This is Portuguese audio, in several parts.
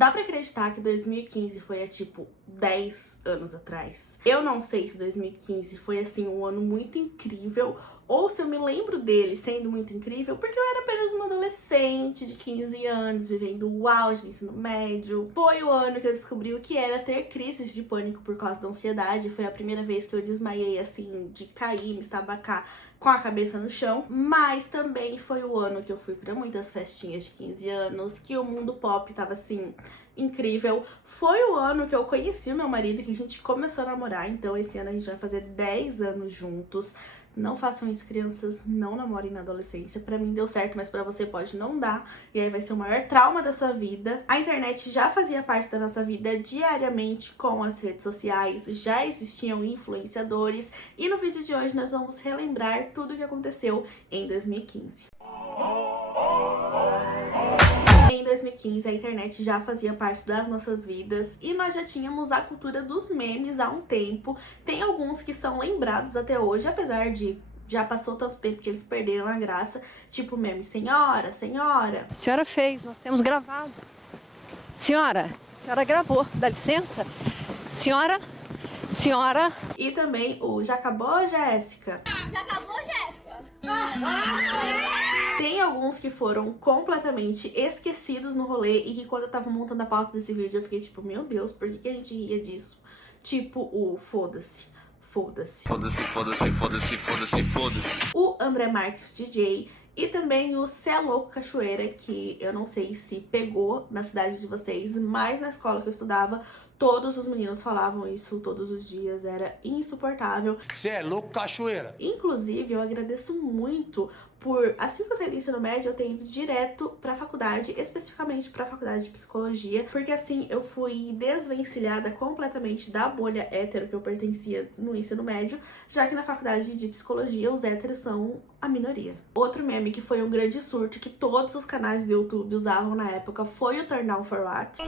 Dá pra acreditar que 2015 foi há, tipo, 10 anos atrás. Eu não sei se 2015 foi, assim, um ano muito incrível ou se eu me lembro dele sendo muito incrível, porque eu era apenas uma adolescente de 15 anos, vivendo o auge do ensino médio. Foi o ano que eu descobri o que era ter crises de pânico por causa da ansiedade. Foi a primeira vez que eu desmaiei, assim, de cair, me estabacar com a cabeça no chão. Mas também foi o ano que eu fui pra muitas festinhas de 15 anos, que o mundo pop tava, assim, incrível. Foi o ano que eu conheci o meu marido, que a gente começou a namorar. Então esse ano a gente vai fazer 10 anos juntos. Não façam isso, crianças, não namorem na adolescência. Pra mim deu certo, mas pra você pode não dar. E aí vai ser o maior trauma da sua vida. A internet já fazia parte da nossa vida diariamente com as redes sociais. Já existiam influenciadores. E no vídeo de hoje nós vamos relembrar tudo o que aconteceu em 2015. Em 2015, a internet já fazia parte das nossas vidas e nós já tínhamos a cultura dos memes há um tempo. Tem alguns que são lembrados até hoje, apesar de já passou tanto tempo que eles perderam a graça, tipo o meme senhora, senhora. A senhora fez, nós temos gravado. Senhora, a senhora gravou, dá licença? Senhora, senhora. E também o já acabou, Jéssica? Já acabou, Jéssica? Tem alguns que foram completamente esquecidos no rolê e que quando eu tava montando a pauta desse vídeo eu fiquei tipo, meu Deus, por que a gente ria disso? Tipo o foda-se, foda-se. Foda-se, foda-se, foda-se, foda-se, foda-se. O André Marques DJ e também o Cê é Louco Cachoeira, que eu não sei se pegou na cidade de vocês, mas na escola que eu estudava, todos os meninos falavam isso todos os dias, era insuportável. Cê é louco, cachoeira. Inclusive, eu agradeço muito por, assim que eu saí do ensino médio, eu ter ido direto pra faculdade, especificamente pra faculdade de psicologia, porque assim eu fui desvencilhada completamente da bolha hétero que eu pertencia no ensino médio, já que na faculdade de psicologia os héteros são a minoria. Outro meme que foi um grande surto que todos os canais do YouTube usavam na época foi o Turn Down For What.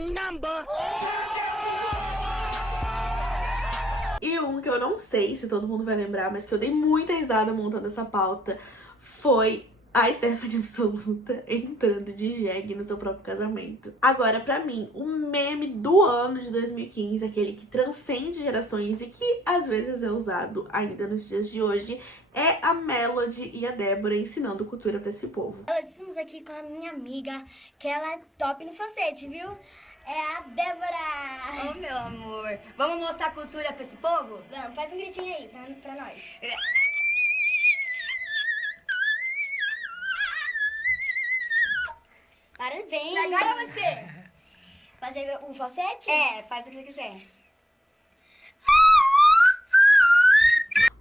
E um que eu não sei se todo mundo vai lembrar, mas que eu dei muita risada montando essa pauta, foi a Stephanie Absoluta entrando de jegue no seu próprio casamento. Agora, pra mim, o meme do ano de 2015, aquele que transcende gerações e que às vezes é usado ainda nos dias de hoje, é a Melody e a Débora ensinando cultura pra esse povo. Estamos aqui com a minha amiga, que ela é top no society, viu? É a Débora! Ô, meu amor, vamos mostrar cultura pra esse povo? Vamos, faz um gritinho aí pra nós. Parabéns! Agora você! Fazer um falsete? É, faz o que você quiser.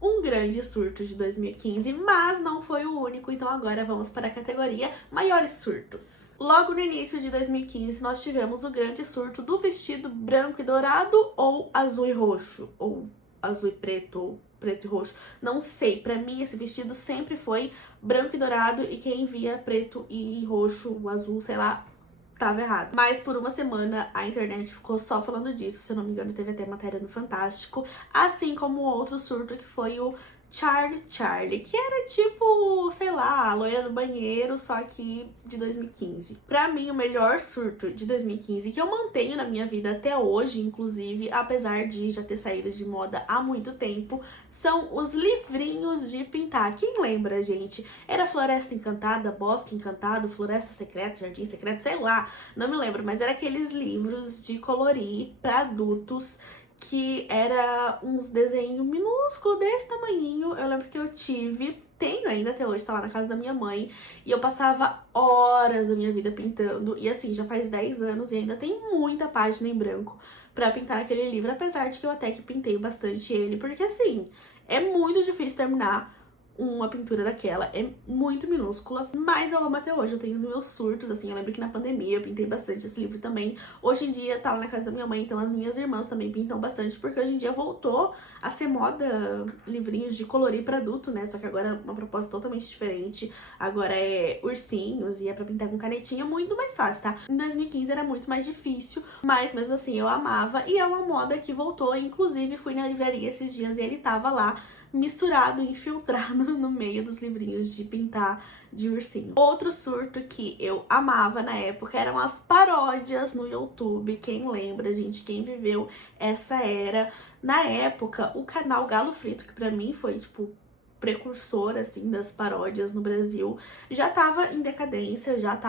Um grande surto de 2015, mas não foi o único, então agora vamos para a categoria maiores surtos. Logo no início de 2015, nós tivemos o grande surto do vestido branco e dourado ou azul e roxo, ou azul e preto, ou preto e roxo, não sei. Pra mim esse vestido sempre foi branco e dourado e quem via preto e roxo, azul, sei lá, tava errado. Mas por uma semana a internet ficou só falando disso, se eu não me engano teve até matéria no Fantástico, assim como outro surto que foi o Charlie, que era tipo, sei lá, a loira do banheiro, só que de 2015. Pra mim, o melhor surto de 2015, que eu mantenho na minha vida até hoje, inclusive, apesar de já ter saído de moda há muito tempo, são os livrinhos de pintar. Quem lembra, gente? Era Floresta Encantada, Bosque Encantado, Floresta Secreta, Jardim Secreto, sei lá, não me lembro, mas era aqueles livros de colorir pra adultos, que era uns desenhos minúsculos desse tamanhinho. Eu lembro que eu tenho ainda até hoje, tá lá na casa da minha mãe, e eu passava horas da minha vida pintando, e assim, já faz 10 anos e ainda tem muita página em branco pra pintar aquele livro, apesar de que eu até que pintei bastante ele, porque assim, é muito difícil terminar uma pintura daquela, é muito minúscula, mas eu amo até hoje, eu tenho os meus surtos, assim, eu lembro que na pandemia eu pintei bastante esse livro também. Hoje em dia tá lá na casa da minha mãe, então as minhas irmãs também pintam bastante, porque hoje em dia voltou a ser moda livrinhos de colorir pra adulto, né, só que agora é uma proposta totalmente diferente, agora é ursinhos e é pra pintar com canetinha, muito mais fácil, tá? Em 2015 era muito mais difícil, mas mesmo assim eu amava, e é uma moda que voltou, inclusive fui na livraria esses dias e ele tava lá misturado, infiltrado no meio dos livrinhos de pintar de ursinho. Outro surto que eu amava na época eram as paródias no YouTube. Quem lembra, gente, quem viveu essa era. Na época, o canal Galo Frito, que pra mim foi, tipo, precursor, assim, das paródias no Brasil, já tava em decadência, já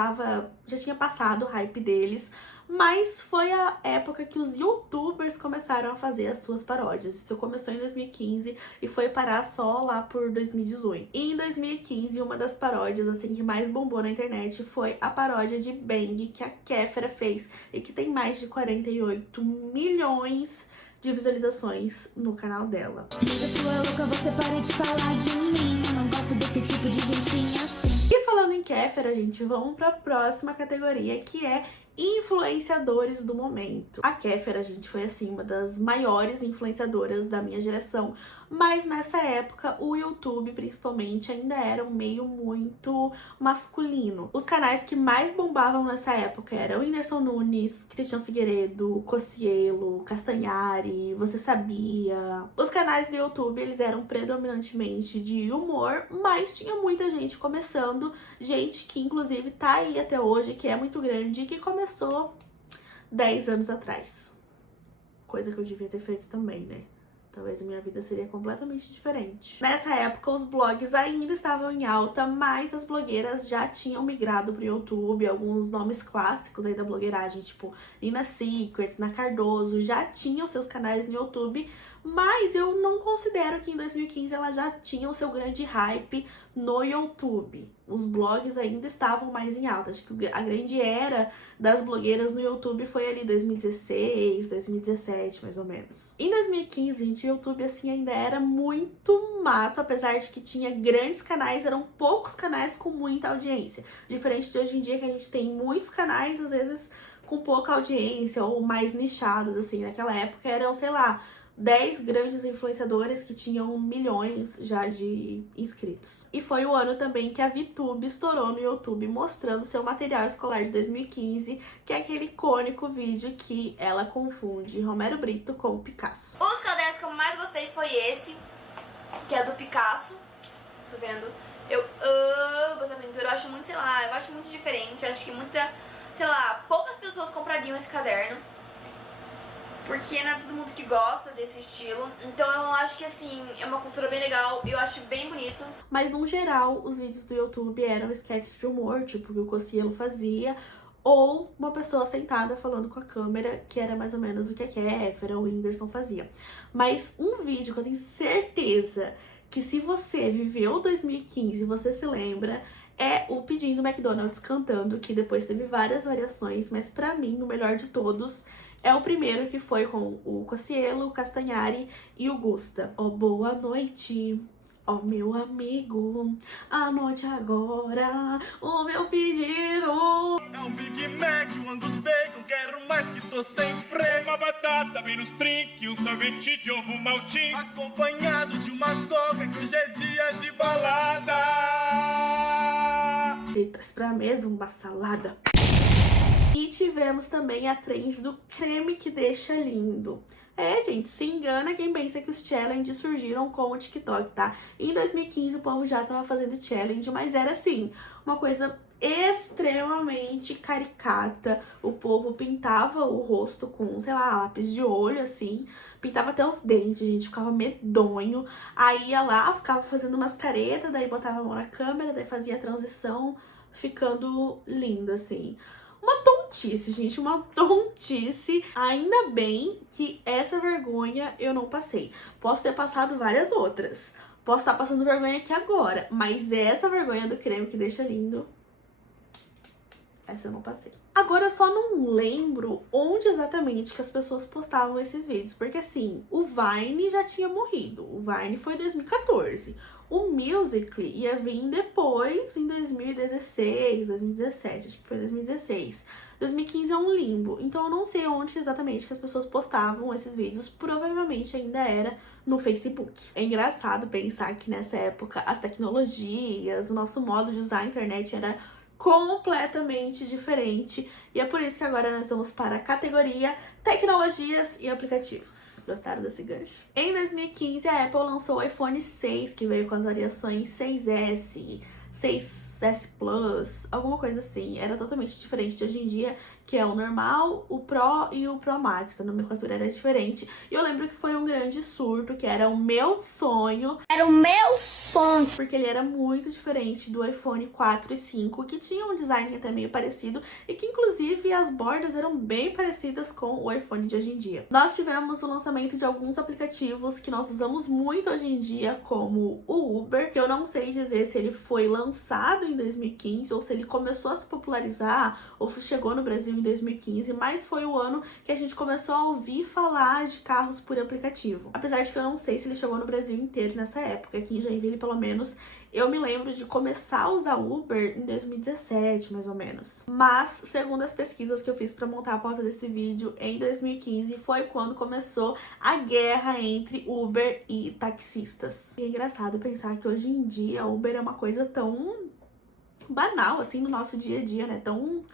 tinha passado o hype deles, mas foi a época que os youtubers começaram a fazer as suas paródias. Isso começou em 2015 e foi parar só lá por 2018. E em 2015, uma das paródias, assim, que mais bombou na internet foi a paródia de Bang, que a Kéfera fez e que tem mais de 48 milhões de visualizações no canal dela. Sua louca, você para de falar de mim. Eu não gosto desse tipo de gentinha assim. E falando em Kéfera, gente, vamos para a próxima categoria, que é influenciadores do momento. A Kéfera, gente, foi assim uma das maiores influenciadoras da minha geração, mas nessa época o YouTube, principalmente, ainda era um meio muito masculino. Os canais que mais bombavam nessa época eram Whindersson Nunes, Christian Figueiredo, Cocielo, Castanhari, Você Sabia. Os canais do YouTube, eles eram predominantemente de humor, mas tinha muita gente começando, gente que inclusive tá aí até hoje, que é muito grande e que começou 10 anos atrás. Coisa que eu devia ter feito também, né? Talvez a minha vida seria completamente diferente. Nessa época, os blogs ainda estavam em alta, mas as blogueiras já tinham migrado pro YouTube. Alguns nomes clássicos aí da blogueiragem, tipo Nina Secrets, Na Cardoso, já tinham seus canais no YouTube, mas eu não considero que em 2015 elas já tinham seu grande hype no YouTube. Os blogs ainda estavam mais em alta. Acho que a grande era das blogueiras no YouTube foi ali 2016, 2017, mais ou menos. Em 2015, gente, o YouTube assim ainda era muito mato, apesar de que tinha grandes canais, eram poucos canais com muita audiência. Diferente de hoje em dia, que a gente tem muitos canais, às vezes com pouca audiência ou mais nichados, assim. Naquela época eram, sei lá, 10 grandes influenciadores que tinham milhões já de inscritos. E foi o ano também que a VTube estourou no YouTube, mostrando seu material escolar de 2015, que é aquele icônico vídeo que ela confunde Romero Brito com Picasso. Um dos cadernos que eu mais gostei foi esse, que é do Picasso. Tá vendo? Eu amo essa pintura, eu acho muito, sei lá, eu acho muito diferente. Eu acho que poucas pessoas comprariam esse caderno, porque não é todo mundo que gosta desse estilo. Então eu acho que, assim, é uma cultura bem legal, eu acho bem bonito. Mas, no geral, os vídeos do YouTube eram sketches de humor, tipo, que o Cocielo fazia, ou uma pessoa sentada falando com a câmera, que era mais ou menos o que a Kéfera ou o Whindersson fazia. Mas um vídeo que eu tenho certeza que, se você viveu 2015, você se lembra, é o Pedindo McDonald's Cantando, que depois teve várias variações, mas pra mim, o melhor de todos é o primeiro, que foi com o Cocielo, o Castanhari e o Gusta. Oh, boa noite, ó meu amigo, a noite agora, o meu pedido é um Big Mac, um dos bacon, quero mais que tô sem freio. Uma batata, menos trinque, um sorvete de ovo maltinho, acompanhado de uma toca, que hoje é dia de balada. E traz pra mesa uma salada. E tivemos também a trend do creme que deixa lindo. É, gente, se engana quem pensa que os challenges surgiram com o TikTok, tá? Em 2015 o povo já tava fazendo challenge, mas era assim, uma coisa extremamente caricata. O povo pintava o rosto com, sei lá, lápis de olho, assim, pintava até os dentes, gente, ficava medonho. Aí ia lá, ficava fazendo umas caretas, daí botava a mão na câmera, daí fazia a transição, ficando lindo, assim. Uma tontice, gente, uma tontice. Ainda bem que essa vergonha eu não passei. Posso ter passado várias outras. Posso estar passando vergonha aqui agora, mas essa vergonha do creme que deixa lindo, essa eu não passei. Agora eu só não lembro onde exatamente que as pessoas postavam esses vídeos, porque assim, o Vine já tinha morrido. O Vine foi em 2014. O Musical.ly ia vir depois, em 2016, 2017, acho que foi 2016. 2015 é um limbo, então eu não sei onde exatamente que as pessoas postavam esses vídeos, provavelmente ainda era no Facebook. É engraçado pensar que nessa época as tecnologias, o nosso modo de usar a internet era completamente diferente E é por isso que agora nós vamos para a categoria Tecnologias e Aplicativos. Gostaram desse gancho? Em 2015, a Apple lançou o iPhone 6, que veio com as variações 6S, 6S Plus, alguma coisa assim. Era totalmente diferente de hoje em dia, que é o normal, o Pro e o Pro Max. A nomenclatura era diferente. E eu lembro que foi um grande surto, que era o meu sonho. Era o meu sonho. Porque ele era muito diferente do iPhone 4 e 5, que tinha um design até meio parecido e que inclusive as bordas eram bem parecidas com o iPhone de hoje em dia. Nós tivemos o lançamento de alguns aplicativos que nós usamos muito hoje em dia, como o Uber, que eu não sei dizer se ele foi lançado em 2015 ou se ele começou a se popularizar ou se chegou no Brasil em 2015, mas foi o ano que a gente começou a ouvir falar de carros por aplicativo. Apesar de que eu não sei se ele chegou no Brasil inteiro nessa época. Aqui em Joinville, pelo menos, eu me lembro de começar a usar Uber em 2017, mais ou menos. Mas, segundo as pesquisas que eu fiz para montar a pauta desse vídeo, em 2015 foi quando começou a guerra entre Uber e taxistas. E é engraçado pensar que hoje em dia Uber é uma coisa tão banal, assim, no nosso dia a dia, né? Tão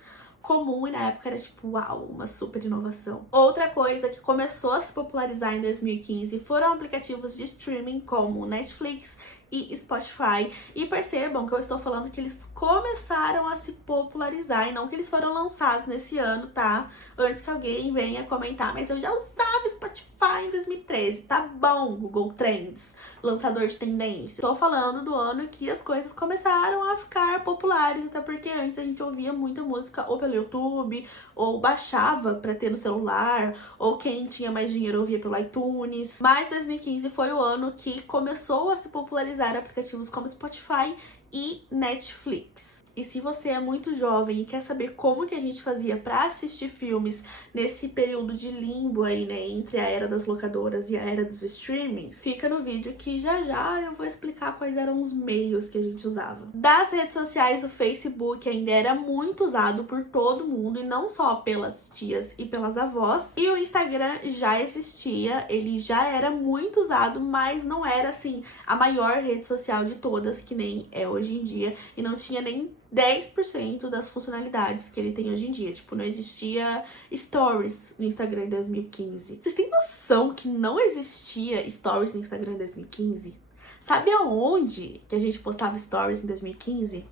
comum, e na época era tipo, uau, uma super inovação. Outra coisa que começou a se popularizar em 2015 foram aplicativos de streaming como Netflix e Spotify. E percebam que eu estou falando que eles começaram a se popularizar e não que eles foram lançados nesse ano, tá? Antes que alguém venha comentar, mas eu já usava Spotify em 2013, tá bom, Google Trends, lançador de tendência. Tô falando do ano que as coisas começaram a ficar populares, até porque antes a gente ouvia muita música ou pelo YouTube, ou baixava pra ter no celular, ou quem tinha mais dinheiro ouvia pelo iTunes. Mas 2015 foi o ano que começou a se popularizar aplicativos como Spotify e Netflix. E se você é muito jovem e quer saber como que a gente fazia pra assistir filmes nesse período de limbo aí, né, entre a era das locadoras e a era dos streamings, fica no vídeo que já já eu vou explicar quais eram os meios que a gente usava. Das redes sociais, o Facebook ainda era muito usado por todo mundo, e não só pelas tias e pelas avós. E o Instagram já existia, ele já era muito usado, mas não era, assim, a maior rede social de todas, que nem é hoje em dia, e não tinha nem 10% das funcionalidades que ele tem hoje em dia. Tipo, não existia Stories no Instagram em 2015. Vocês têm noção que não existia Stories no Instagram em 2015? Sabe aonde que a gente postava Stories em 2015?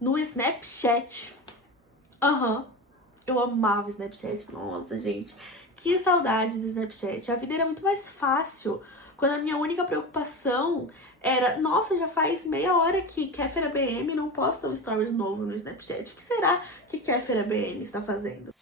No Snapchat. Eu amava o Snapchat. Nossa, gente, que saudade do Snapchat. A vida era muito mais fácil quando a minha única preocupação era, nossa, já faz meia hora que Kéfera BM não posta um stories novo no Snapchat. O que será que Kéfera BM está fazendo?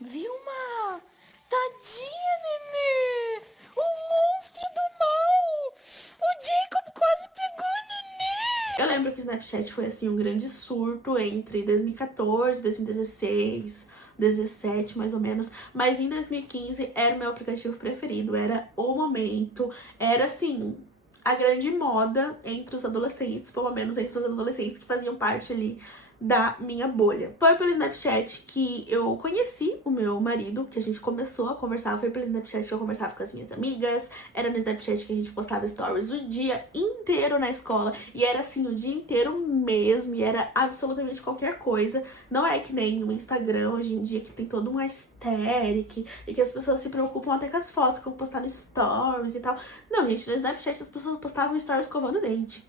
Vilma! Tadinha, nenê! O monstro do mal! O Jacob quase pegou a nenê! Eu lembro que o Snapchat foi, assim, um grande surto entre 2014, 2016... 17, mais ou menos, mas em 2015 era o meu aplicativo preferido, era o momento, era assim, a grande moda entre os adolescentes, pelo menos entre os adolescentes que faziam parte ali da minha bolha. Foi pelo Snapchat que eu conheci o meu marido, que a gente começou a conversar. Foi pelo Snapchat que eu conversava com as minhas amigas. Era no Snapchat que a gente postava stories o dia inteiro na escola. E era assim, o dia inteiro mesmo. E era absolutamente qualquer coisa. Não é que nem o Instagram hoje em dia, que tem todo um aesthetic e que as pessoas se preocupam até com as fotos que eu postar no stories e tal. Não, gente, no Snapchat as pessoas postavam stories escovando dente.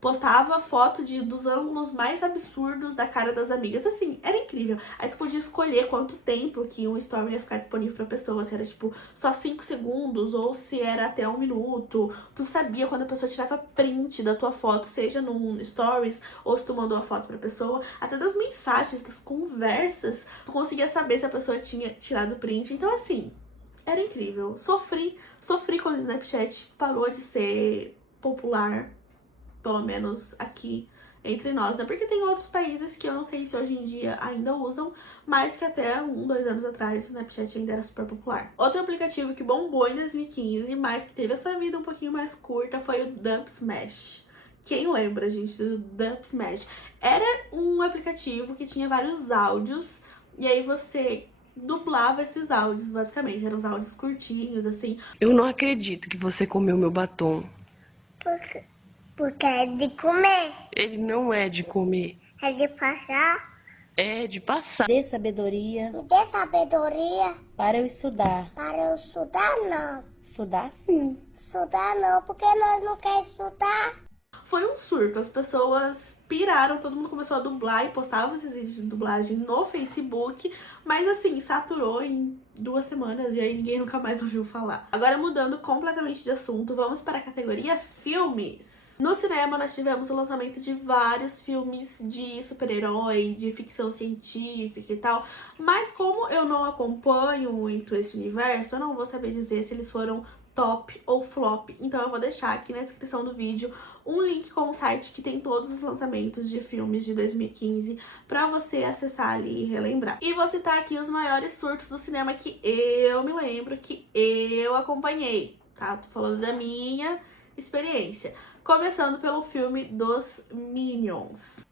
Postava foto dos ângulos mais absurdos da cara das amigas. Assim, era incrível. Aí tu podia escolher quanto tempo que um story ia ficar disponível pra pessoa. Se era, tipo, só 5 segundos ou se era até 1 minuto. Tu sabia quando a pessoa tirava print da tua foto, seja num stories ou se tu mandou a foto pra pessoa. Até das mensagens, das conversas, tu conseguia saber se a pessoa tinha tirado print. Então, assim, era incrível. Sofri quando o Snapchat parou de ser popular, pelo menos aqui entre nós, né? Porque tem outros países que eu não sei se hoje em dia ainda usam, mas que até 1, 2 anos atrás o Snapchat ainda era super popular. Outro aplicativo que bombou em 2015, mas que teve essa vida um pouquinho mais curta, foi o Dubsmash. Quem lembra, gente, do Dubsmash? Era um aplicativo que tinha vários áudios, e aí você dublava esses áudios, basicamente. Eram os áudios curtinhos, assim. Eu não acredito que você comeu meu batom. Por quê? Porque é de comer. Ele não é de comer. É de passar É de passar. Dê sabedoria. Me dê sabedoria Para eu estudar. para eu estudar, não. Estudar sim. Estudar não, porque nós não queremos estudar. Foi um surto, as pessoas piraram, todo mundo começou a dublar e postava esses vídeos de dublagem no Facebook, mas assim, saturou em 2 semanas e aí ninguém nunca mais ouviu falar. Agora mudando completamente de assunto, vamos para a categoria filmes. No cinema nós tivemos o lançamento de vários filmes de super-herói, de ficção científica e tal, mas como eu não acompanho muito esse universo, eu não vou saber dizer se eles foram top ou flop, então eu vou deixar aqui na descrição do vídeo um link com o site que tem todos os lançamentos de filmes de 2015 pra você acessar ali e relembrar. E vou citar aqui os maiores surtos do cinema que eu me lembro, que eu acompanhei, tá? Tô falando da minha experiência. Começando pelo filme dos Minions.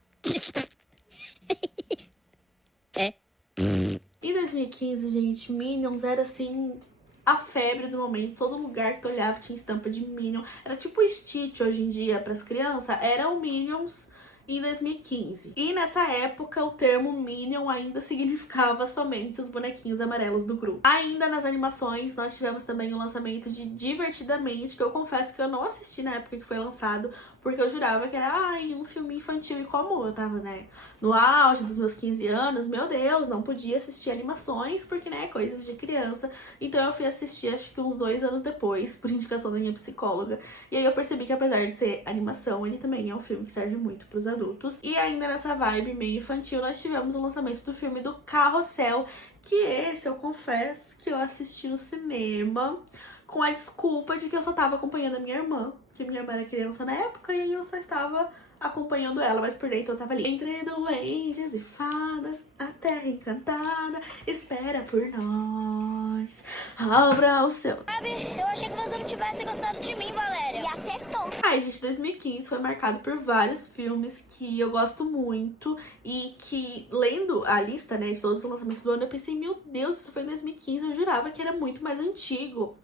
Em 2015, gente, Minions era assim a febre do momento, todo lugar que tu olhava tinha estampa de Minion. Era tipo o Stitch hoje em dia para as crianças, eram Minions em 2015. E nessa época o termo Minion ainda significava somente os bonequinhos amarelos do grupo. Ainda nas animações nós tivemos também o lançamento de Divertidamente, que eu confesso que eu não assisti na época que foi lançado, porque eu jurava que era um filme infantil, e como eu tava, né, no auge dos meus 15 anos, meu Deus, não podia assistir animações, porque, né, coisas de criança. Então eu fui assistir, acho que uns 2 anos depois, por indicação da minha psicóloga. E aí eu percebi que apesar de ser animação, ele também é um filme que serve muito pros adultos. E ainda nessa vibe meio infantil, nós tivemos o lançamento do filme do Carrossel, que esse eu confesso que eu assisti no cinema com a desculpa de que eu só tava acompanhando a minha irmã, que minha irmã era criança na época, e aí eu só estava acompanhando ela, mas por dentro eu tava ali. Entre duendes e fadas, a terra encantada espera por nós, abra o seu... Eu achei que você não tivesse gostado de mim, Valéria. E acertou. Ai, gente, 2015 foi marcado por vários filmes que eu gosto muito e que, lendo a lista, né, de todos os lançamentos do ano, eu pensei, meu Deus, isso foi em 2015, eu jurava que era muito mais antigo.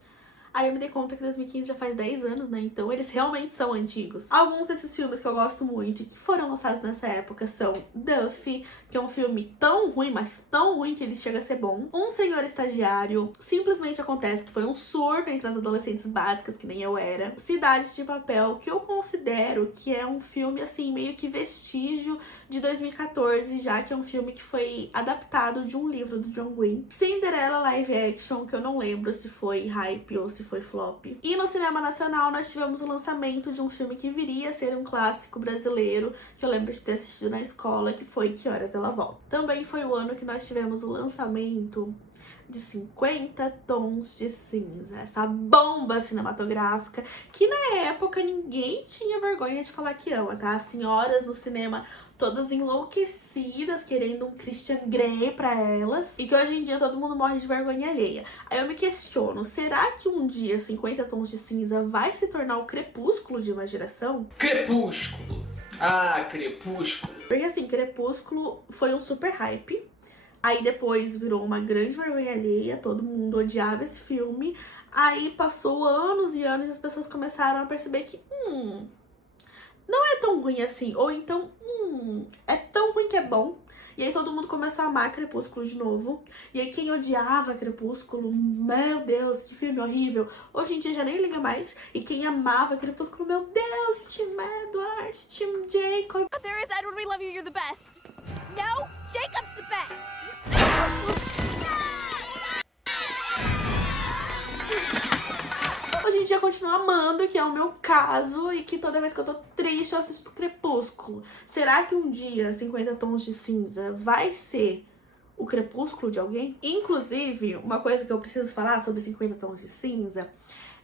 Aí eu me dei conta que 2015 já faz 10 anos, né? Então eles realmente são antigos. Alguns desses filmes que eu gosto muito e que foram lançados nessa época são Duffy, que é um filme tão ruim, mas tão ruim que ele chega a ser bom. Um Senhor Estagiário, Simplesmente Acontece, que foi um surto entre as adolescentes básicas, que nem eu era. Cidades de Papel, que eu considero que é um filme, assim, meio que vestígio de 2014, já que é um filme que foi adaptado de um livro do John Green. Cinderela Live Action, que eu não lembro se foi hype ou se foi flop. E no cinema nacional nós tivemos o lançamento de um filme que viria a ser um clássico brasileiro, que eu lembro de ter assistido na escola, que foi Que Horas Ela Volta. Também foi o ano que nós tivemos o lançamento de 50 Tons de Cinza, essa bomba cinematográfica que na época ninguém tinha vergonha de falar que ama, tá? As senhoras no cinema todas enlouquecidas, querendo um Christian Grey pra elas, e que hoje em dia todo mundo morre de vergonha alheia. Aí eu me questiono, será que um dia 50 Tons de Cinza vai se tornar o Crepúsculo de uma geração? Crepúsculo! Ah, Crepúsculo! Porque assim, Crepúsculo foi um super hype, aí depois virou uma grande vergonha alheia, todo mundo odiava esse filme, aí passou anos e anos e as pessoas começaram a perceber que, não é tão ruim assim, ou então, é tão ruim que é bom. E aí todo mundo começou a amar Crepúsculo de novo. E aí quem odiava Crepúsculo, meu Deus, que filme horrível, hoje em dia já nem liga mais. E quem amava Crepúsculo, meu Deus, Tim Edward, Tim Jacob. There is Edward, we love you, you're the best. No, Jacob's the best. Hoje em dia eu continuo amando, que é o meu caso, e que toda vez que eu tô triste eu assisto Crepúsculo. Será que um dia 50 Tons de Cinza vai ser o Crepúsculo de alguém? Inclusive, uma coisa que eu preciso falar sobre 50 Tons de Cinza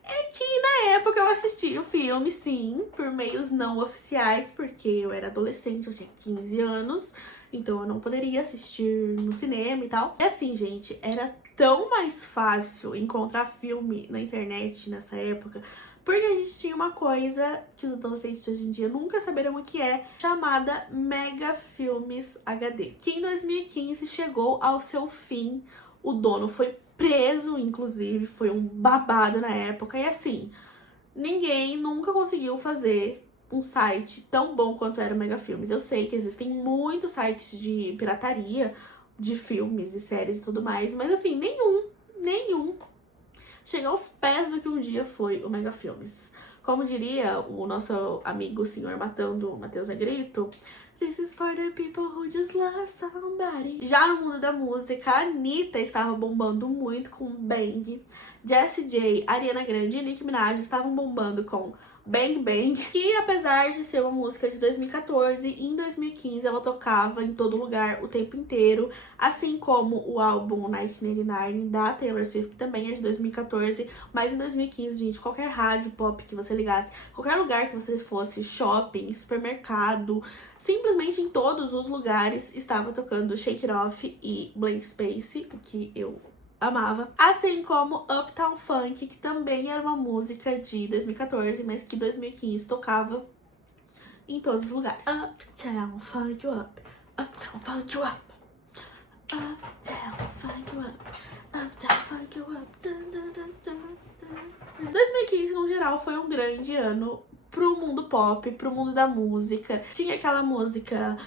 é que na época eu assisti o filme, sim, por meios não oficiais, porque eu era adolescente, eu tinha 15 anos, então eu não poderia assistir no cinema e tal. E assim, gente, era tão mais fácil encontrar filme na internet nessa época, porque a gente tinha uma coisa que os adolescentes de hoje em dia nunca saberam o que é, chamada Mega Filmes HD, que em 2015 chegou ao seu fim. O dono foi preso, inclusive, foi um babado na época, e assim, ninguém nunca conseguiu fazer um site tão bom quanto era o Mega Filmes. Eu sei que existem muitos sites de pirataria de filmes e séries e tudo mais, mas assim, nenhum chega aos pés do que um dia foi o Mega Filmes. Como diria o nosso amigo senhor matando Matheus Negrito, this is for the people who just love somebody. Já no mundo da música, a Anitta estava bombando muito com Bang. Jessie J, Ariana Grande e Nicki Minaj estavam bombando com Bang Bang, que apesar de ser uma música de 2014, em 2015 ela tocava em todo lugar o tempo inteiro, assim como o álbum 1989 da Taylor Swift, que também é de 2014, mas em 2015, gente, qualquer rádio pop que você ligasse, qualquer lugar que você fosse, shopping, supermercado, simplesmente em todos os lugares estava tocando Shake It Off e Blank Space, o que eu amava. Assim como Uptown Funk, que também era uma música de 2014, mas que 2015 tocava em todos os lugares. Uptown Funk You Up, Uptown Funk You Up, Uptown Funk You Up, Uptown Funk You Up. 2015, no geral, foi um grande ano pro mundo pop, pro mundo da música. Tinha aquela música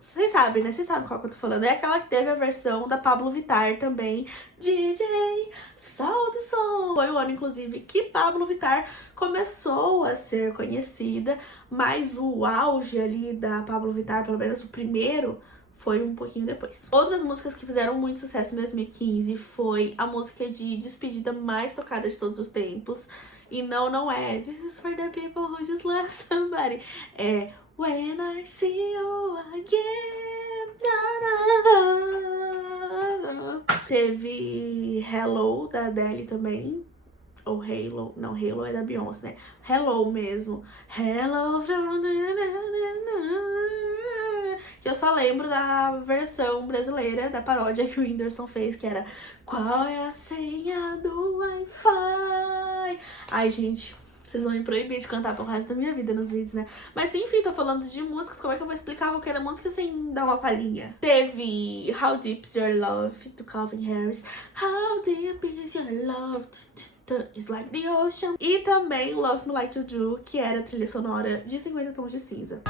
vocês sabem, né? Vocês sabem qual que eu tô falando. É aquela que teve a versão da Pabllo Vittar também. DJ, solta o som. Foi o ano, inclusive, que Pabllo Vittar começou a ser conhecida, mas o auge ali da Pabllo Vittar, pelo menos o primeiro, foi um pouquinho depois. Outras músicas que fizeram muito sucesso em 2015 foi a música de despedida mais tocada de todos os tempos. E não é This is for the people who just love somebody. É When I See You Again. Teve Hello, da Adele também. Ou Halo. Não, Halo é da Beyoncé, né? Hello mesmo. Hello. Que eu só lembro da versão brasileira, da paródia que o Whindersson fez, que era Qual é a senha do Wi-Fi? Ai, gente, vocês vão me proibir de cantar pelo resto da minha vida nos vídeos, né? Mas enfim, tô falando de músicas, como é que eu vou explicar qualquer música sem dar uma palhinha? Teve How Deep Is Your Love, do Calvin Harris. How deep is your love? It's like the ocean. E também Love Me Like You Do, que era a trilha sonora de 50 Tons de Cinza.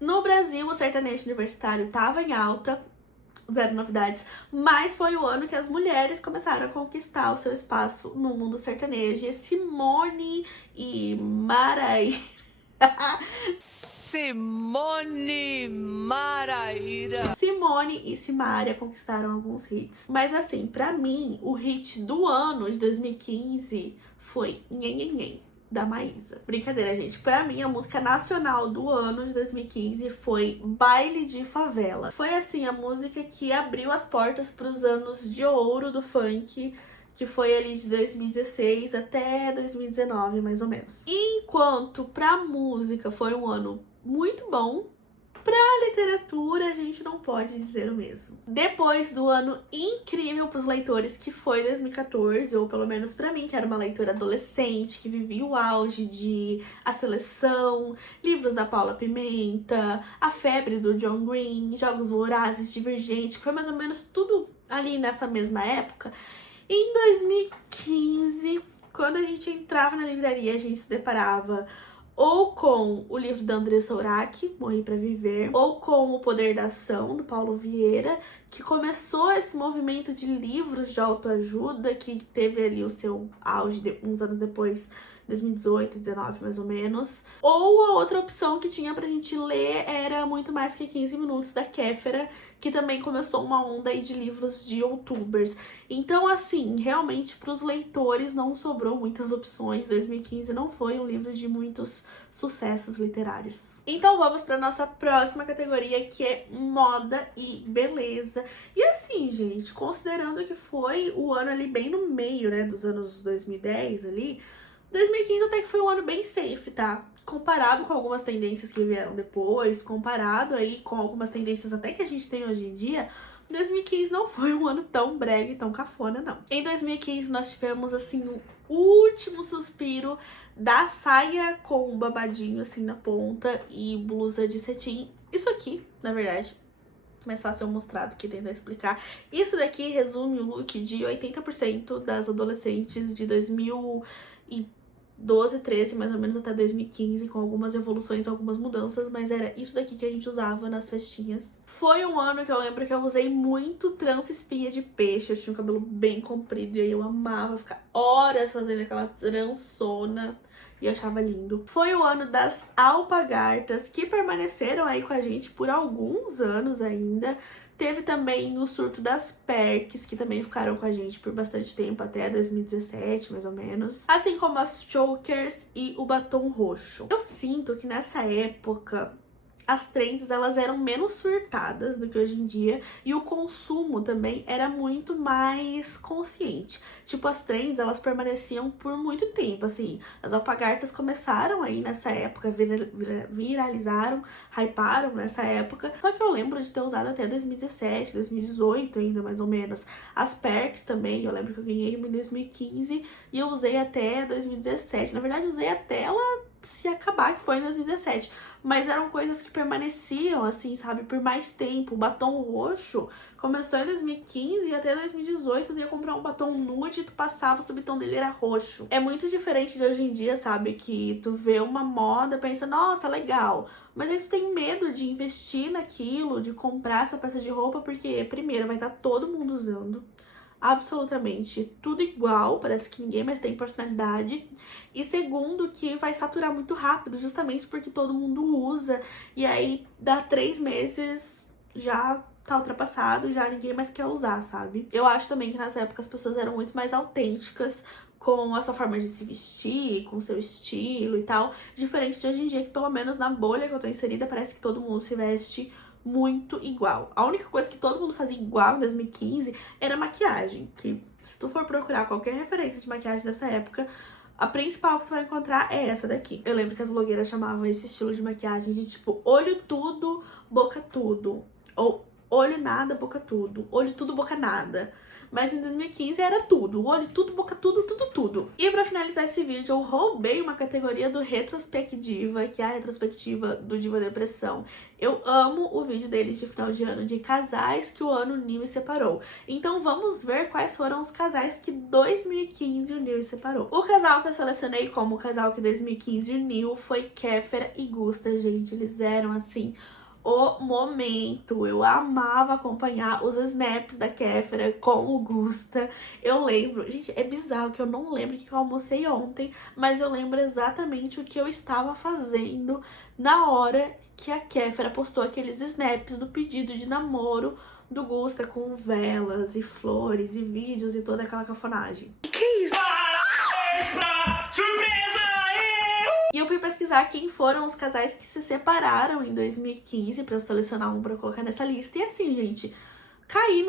No Brasil, o sertanejo universitário tava em alta, zero novidades, mas foi o ano que as mulheres começaram a conquistar o seu espaço no mundo sertanejo. E Simone e Maraíra Simone e Simaria conquistaram alguns hits. Mas assim, pra mim, o hit do ano de 2015 foi Nhen, da Maísa. Brincadeira, gente. Pra mim, a música nacional do ano de 2015 foi Baile de Favela. Foi, assim, a música que abriu as portas pros anos de ouro do funk, que foi ali de 2016 até 2019, mais ou menos. Enquanto pra música foi um ano muito bom, pra literatura a gente não pode dizer o mesmo. Depois do ano incrível pros leitores que foi 2014, ou pelo menos pra mim, que era uma leitora adolescente, que vivia o auge de A Seleção, livros da Paula Pimenta, A Febre do John Green, Jogos Vorazes, Divergente, que foi mais ou menos tudo ali nessa mesma época. Em 2015, quando a gente entrava na livraria, a gente se deparava ou com o livro da Andressa Urach, Morri pra Viver, ou com O Poder da Ação, do Paulo Vieira, que começou esse movimento de livros de autoajuda, que teve ali o seu auge uns anos depois, 2018, 2019 mais ou menos. Ou a outra opção que tinha pra gente ler era Muito Mais Que 15 Minutos, da Kéfera, que também começou uma onda aí de livros de youtubers. Então, assim, realmente pros leitores não sobrou muitas opções. 2015 não foi um livro de muitos sucessos literários. Então vamos pra nossa próxima categoria, que é moda e beleza. E assim, gente, considerando que foi o ano ali bem no meio, né, dos anos 2010 ali, 2015 até que foi um ano bem safe, tá? Comparado com algumas tendências que vieram depois, comparado aí com algumas tendências até que a gente tem hoje em dia, 2015 não foi um ano tão brega e tão cafona, não. Em 2015 nós tivemos, assim, o último suspiro da saia com um babadinho, assim, na ponta e blusa de cetim. Isso aqui, na verdade, mais fácil eu mostrar do que tentar explicar. Isso daqui resume o look de 80% das adolescentes de 2012, 13, mais ou menos até 2015, com algumas evoluções, algumas mudanças, mas era isso daqui que a gente usava nas festinhas. Foi um ano que eu lembro que eu usei muito trança espinha de peixe, eu tinha um cabelo bem comprido e aí eu amava ficar horas fazendo aquela trançona. E eu achava lindo. Foi o ano das alpargatas, que permaneceram aí com a gente por alguns anos ainda. Teve também o surto das perks, que também ficaram com a gente por bastante tempo, até 2017, mais ou menos. Assim como as chokers e o batom roxo. Eu sinto que nessa época as trends, elas eram menos surtadas do que hoje em dia, e o consumo também era muito mais consciente. Tipo, as trends, elas permaneciam por muito tempo, assim. As alpargatas começaram aí nessa época, viralizaram, hyparam nessa época. Só que eu lembro de ter usado até 2017, 2018 ainda, mais ou menos. As perks também, eu lembro que eu ganhei uma em 2015 e eu usei até 2017. Na verdade, eu usei até ela se acabar, que foi em 2017. Mas eram coisas que permaneciam, assim, sabe, por mais tempo. O batom roxo começou em 2015 e até 2018 tu ia comprar um batom nude e tu passava, o subtom dele era roxo. É muito diferente de hoje em dia, sabe, que tu vê uma moda e pensa, nossa, legal. Mas aí tu tem medo de investir naquilo, de comprar essa peça de roupa, porque, primeiro, vai estar todo mundo usando. Absolutamente tudo igual, parece que ninguém mais tem personalidade. E segundo, que vai saturar muito rápido, justamente porque todo mundo usa. E aí, dá 3 meses, já tá ultrapassado, já ninguém mais quer usar, sabe? Eu acho também que nessa época as pessoas eram muito mais autênticas com a sua forma de se vestir, com o seu estilo e tal. Diferente de hoje em dia, que pelo menos na bolha que eu tô inserida, parece que todo mundo se veste muito igual. A única coisa que todo mundo fazia igual em 2015 era maquiagem, que se tu for procurar qualquer referência de maquiagem dessa época, a principal que tu vai encontrar é essa daqui. Eu lembro que as blogueiras chamavam esse estilo de maquiagem de tipo olho tudo, boca tudo, ou olho nada, boca tudo, olho tudo, boca nada. Mas em 2015 era tudo, olho tudo, boca tudo, tudo, tudo. E pra finalizar esse vídeo, eu roubei uma categoria do Retrospectiva, que é a retrospectiva do Diva Depressão. Eu amo o vídeo deles de final de ano, de casais que o ano uniu e separou. Então vamos ver quais foram os casais que 2015 uniu e separou. O casal que eu selecionei como o casal que 2015 uniu foi Kéfera e Gusta, gente. Eles eram assim o momento. Eu amava acompanhar os snaps da Kéfera com o Gusta. Eu lembro, gente, é bizarro que eu não lembro o que eu almocei ontem, mas eu lembro exatamente o que eu estava fazendo na hora que a Kéfera postou aqueles snaps do pedido de namoro do Gusta com velas e flores e vídeos e toda aquela cafonagem. Que é isso? E eu fui pesquisar quem foram os casais que se separaram em 2015 pra eu selecionar um pra colocar nessa lista. E assim, gente, caí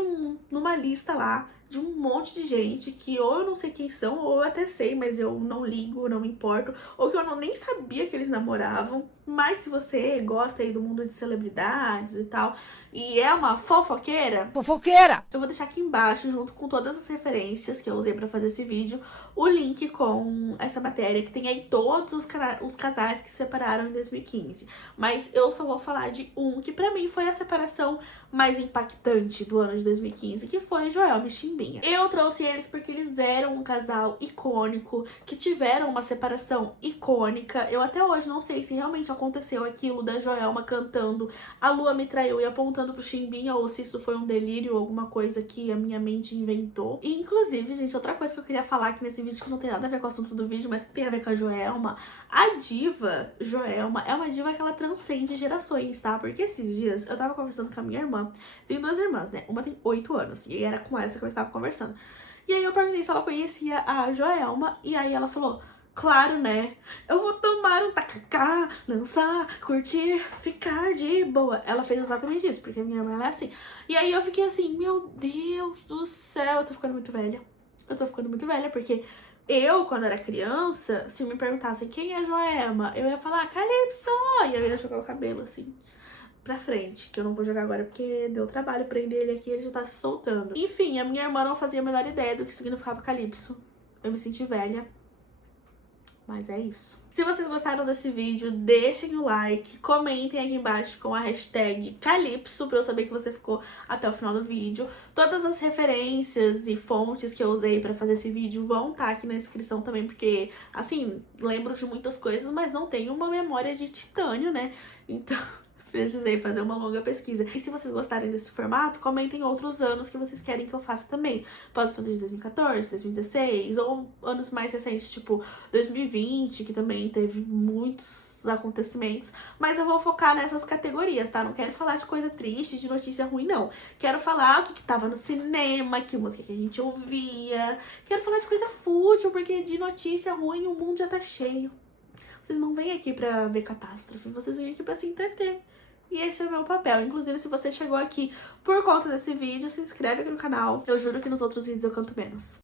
numa lista lá de um monte de gente que ou eu não sei quem são, ou eu até sei, mas eu não ligo, não me importo, ou que eu nem sabia que eles namoravam. Mas se você gosta aí do mundo de celebridades e tal, e é uma fofoqueira, eu vou deixar aqui embaixo, junto com todas as referências que eu usei pra fazer esse vídeo, o link com essa matéria, que tem aí todos os casais que se separaram em 2015. Mas eu só vou falar de um que pra mim foi a separação mais impactante do ano de 2015, que foi Joelma e Chimbinha. Eu trouxe eles porque eles eram um casal icônico, que tiveram uma separação icônica. Eu até hoje não sei se realmente aconteceu aquilo da Joelma cantando "A Lua Me Traiu" e apontando pro Chimbinha, ou se isso foi um delírio, alguma coisa que a minha mente inventou. E inclusive, gente, outra coisa que eu queria falar aqui nesse vídeo, que não tem nada a ver com o assunto do vídeo, mas que tem a ver com a Joelma, a diva Joelma é uma diva que ela transcende gerações, tá? Porque esses dias eu tava conversando com a minha irmã. Tenho 2 irmãs, né? Uma tem 8 anos, e era com essa que eu estava conversando. E aí eu perguntei se ela conhecia a Joelma, e aí ela falou: claro, né? Eu vou tomar um tacacá, dançar, curtir, ficar de boa. Ela fez exatamente isso, porque a minha irmã ela é assim. E aí eu fiquei assim, meu Deus do céu, eu tô ficando muito velha. Eu tô ficando muito velha, porque eu, quando era criança, se me perguntassem quem é Joelma, eu ia falar Calypso, e eu ia jogar o cabelo assim pra frente, que eu não vou jogar agora porque deu trabalho prender ele aqui, ele já tá se soltando. Enfim, a minha irmã não fazia a menor ideia do que significava Calypso. Eu me senti velha. Mas é isso. Se vocês gostaram desse vídeo, deixem o like, comentem aqui embaixo com a hashtag Calypso pra eu saber que você ficou até o final do vídeo. Todas as referências e fontes que eu usei pra fazer esse vídeo vão estar aqui na descrição também, porque, assim, lembro de muitas coisas, mas não tenho uma memória de titânio, né? Então precisei fazer uma longa pesquisa. E se vocês gostarem desse formato, comentem outros anos que vocês querem que eu faça também. Posso fazer de 2014, 2016, ou anos mais recentes, tipo 2020, que também teve muitos acontecimentos. Mas eu vou focar nessas categorias, tá? Não quero falar de coisa triste, de notícia ruim, não. Quero falar o que tava no cinema, que música que a gente ouvia. Quero falar de coisa fútil, porque de notícia ruim o mundo já tá cheio. Vocês não vêm aqui pra ver catástrofe, vocês vêm aqui pra se entreter. E esse é o meu papel. Inclusive, se você chegou aqui por conta desse vídeo, se inscreve aqui no canal. Eu juro que nos outros vídeos eu canto menos.